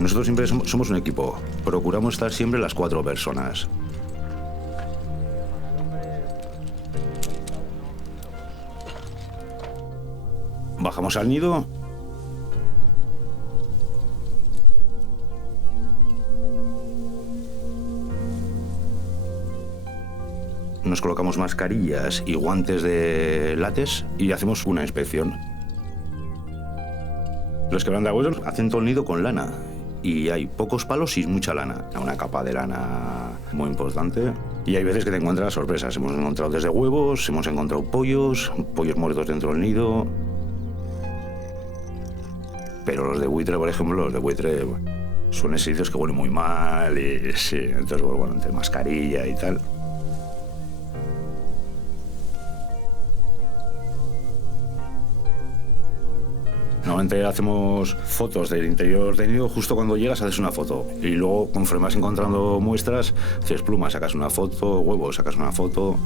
Nosotros siempre somos un equipo. Procuramos estar siempre las 4 personas. Bajamos al nido. Nos colocamos mascarillas y guantes de látex y hacemos una inspección. Los quebrantahuesos hacen todo el nido con lana y hay pocos palos y mucha lana. Una capa de lana muy importante. Y hay veces que te encuentras sorpresas. Hemos encontrado desde huevos, hemos encontrado pollos muertos dentro del nido. Pero los de buitre, por ejemplo, son sitios que huelen muy mal y sí, entonces bueno, entre mascarilla y tal. Normalmente hacemos fotos del interior del nido, justo cuando llegas haces una foto y luego conforme vas encontrando muestras, haces plumas, sacas una foto, huevos, sacas una foto.